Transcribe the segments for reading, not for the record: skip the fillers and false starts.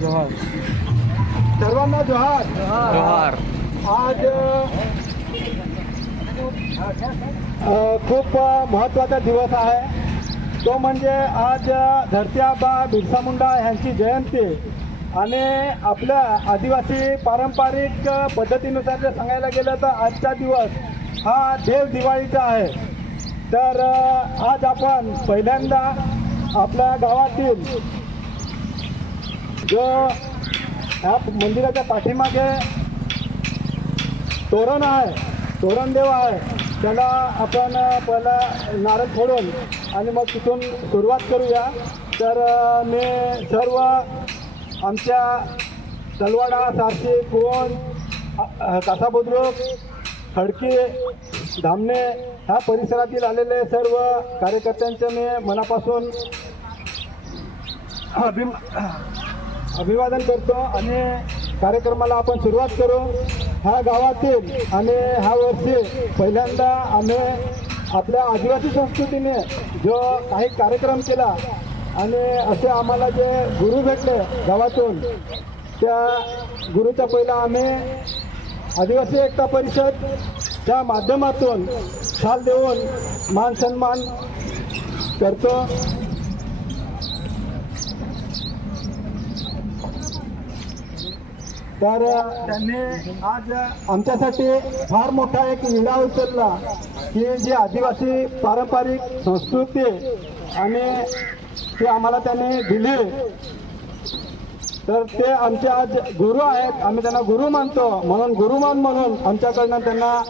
जोहार. सर्वांना जोहार. जोहार. आज खूप महत्त्वाचा दिवस आहे. तो म्हणजे आज धरती आबा बिरसा मुंडा यांची जयंती. आणि आपल्या आदिवासी पारंपरिक पद्धतीनुसार जर सांगायला गेलं तर आजचा दिवस हा देव दिवाळीचा आहे. तर आज आपण पहिल्यांदा आपल्या गावातील जो ह्या मंदिराच्या पाठीमागे तोरण आहे, तोरण देव आहे, त्याला आपण पहिला नारळ फोडून आणि मग तिथून सुरुवात करूया. तर मी सर्व आमच्या तलवाडा, सारशी, कुवण, कासाबुद्रुक, खडकी, धामणे ह्या परिसरातील आलेले सर्व कार्यकर्त्यांचे मी मनापासून अभिवादन करतो आणि कार्यक्रमाला आपण सुरुवात करू. ह्या गावातील आणि ह्या वर्षी पहिल्यांदा आम्ही आपल्या आदिवासी संस्कृतीने जो काही कार्यक्रम केला आणि असे आम्हाला जे गुरु भेटले गावातून, त्या गुरुचा पहिला आम्ही आदिवासी एकता परिषदच्या माध्यमातून शाल देऊन मान सन्मान करतो. तर त्यांनी आज आमच्यासाठी फार मोठा एक विडा उचलला की जी आदिवासी पारंपरिक संस्कृती आणि ती आम्हाला त्यांनी दिली. तर ते आमचे आज गुरु आहेत, आम्ही त्यांना गुरु मानतो. म्हणून गुरुमान म्हणून आमच्याकडनं त्यांना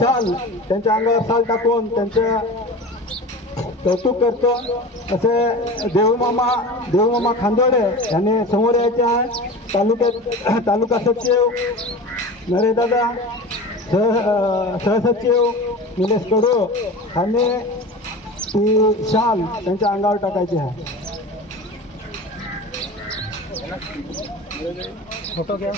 शाल, त्यांच्या अंगावर शाल टाकून त्यांचं कौतुक करतो. असे देवमामा खांदोडे यांनी समोर यायचे आहे. तालुका सचिव नरेदादा, सहसचिव निलेश कडू यांनी ती शाल त्यांच्या अंगावर टाकायची आहे. फोटो घ्या.